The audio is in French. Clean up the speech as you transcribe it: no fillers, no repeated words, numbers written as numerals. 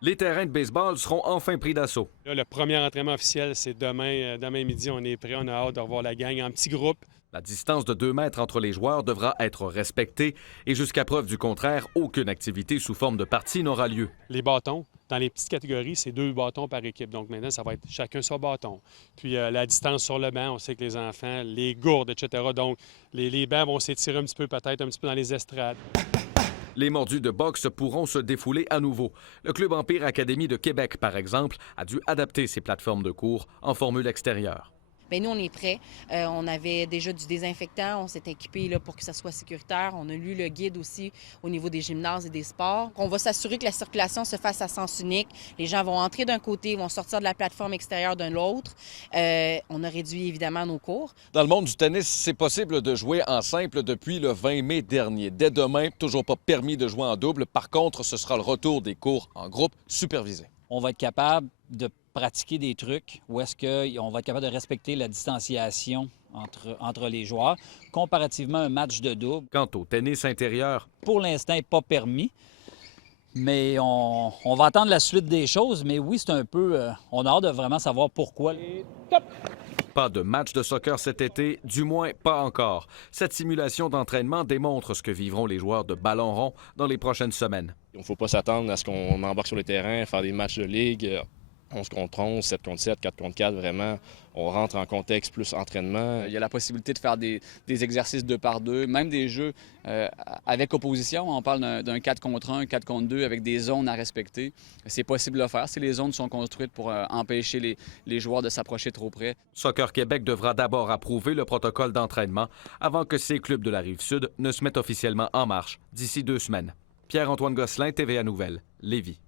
Les terrains de baseball seront enfin pris d'assaut. Là, le premier entraînement officiel, c'est demain. Demain midi, on est prêt. On a hâte de revoir la gang en petits groupes. La distance de 2 mètres entre les joueurs devra être respectée et jusqu'à preuve du contraire, aucune activité sous forme de partie n'aura lieu. Les bâtons, dans les petites catégories, c'est 2 bâtons par équipe. Donc maintenant, ça va être chacun son bâton. Puis la distance sur le banc, on sait que les enfants, les gourdes, etc. Donc les bancs vont s'étirer un petit peu, peut-être un petit peu dans les estrades. Les mordus de boxe pourront se défouler à nouveau. Le Club Empire Académie de Québec, par exemple, a dû adapter ses plateformes de cours en formule extérieure. Bien, nous, on est prêts. On avait déjà du désinfectant. On s'est équipé là, pour que ça soit sécuritaire. On a lu le guide aussi au niveau des gymnases et des sports. On va s'assurer que la circulation se fasse à sens unique. Les gens vont entrer d'un côté, vont sortir de la plateforme extérieure d'un autre. On a réduit évidemment nos cours. Dans le monde du tennis, c'est possible de jouer en simple depuis le 20 mai dernier. Dès demain, toujours pas permis de jouer en double. Par contre, ce sera le retour des cours en groupe supervisés. On va être capable de pratiquer des trucs où est-ce qu'on va être capable de respecter la distanciation entre les joueurs, comparativement à un match de double. Quant au tennis intérieur, Pour l'instant, pas permis, mais on va attendre la suite des choses. Mais oui, c'est un peu... on a hâte de vraiment savoir pourquoi. pas de match de soccer cet été, du moins pas encore. Cette simulation d'entraînement démontre ce que vivront les joueurs de ballon rond dans les prochaines semaines. Il ne faut pas s'attendre à ce qu'on embarque sur le terrain, faire des matchs de ligue, 11 contre 11, 7 contre 7, 4 contre 4, vraiment. On rentre en contexte plus entraînement. Il y a la possibilité de faire des exercices 2 par 2, même des jeux avec opposition. On parle d'un 4 contre 1, 4 contre 2 avec des zones à respecter. C'est possible de le faire si les zones sont construites pour empêcher les joueurs de s'approcher trop près. Soccer Québec devra d'abord approuver le protocole d'entraînement avant que ces clubs de la Rive-Sud ne se mettent officiellement en marche d'ici 2 semaines. Pierre-Antoine Gosselin, TVA Nouvelles, Lévis.